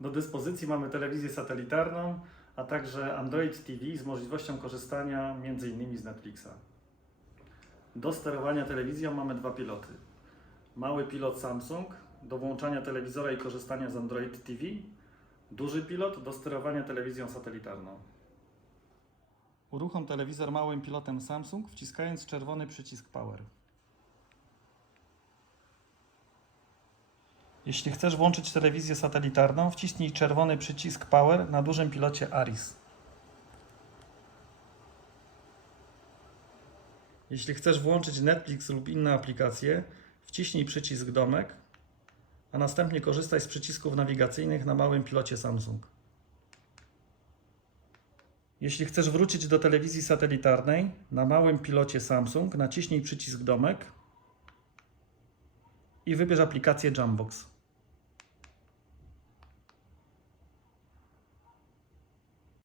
Do dyspozycji mamy telewizję satelitarną, a także Android TV z możliwością korzystania m.in. z Netflixa. Do sterowania telewizją mamy dwa piloty. Mały pilot Samsung do włączania telewizora i korzystania z Android TV. Duży pilot do sterowania telewizją satelitarną. Uruchom telewizor małym pilotem Samsung, wciskając czerwony przycisk Power. Jeśli chcesz włączyć telewizję satelitarną, wciśnij czerwony przycisk Power na dużym pilocie Aris. Jeśli chcesz włączyć Netflix lub inne aplikacje, wciśnij przycisk domek, a następnie korzystaj z przycisków nawigacyjnych na małym pilocie Samsung. Jeśli chcesz wrócić do telewizji satelitarnej, na małym pilocie Samsung naciśnij przycisk domek i wybierz aplikację Jambox.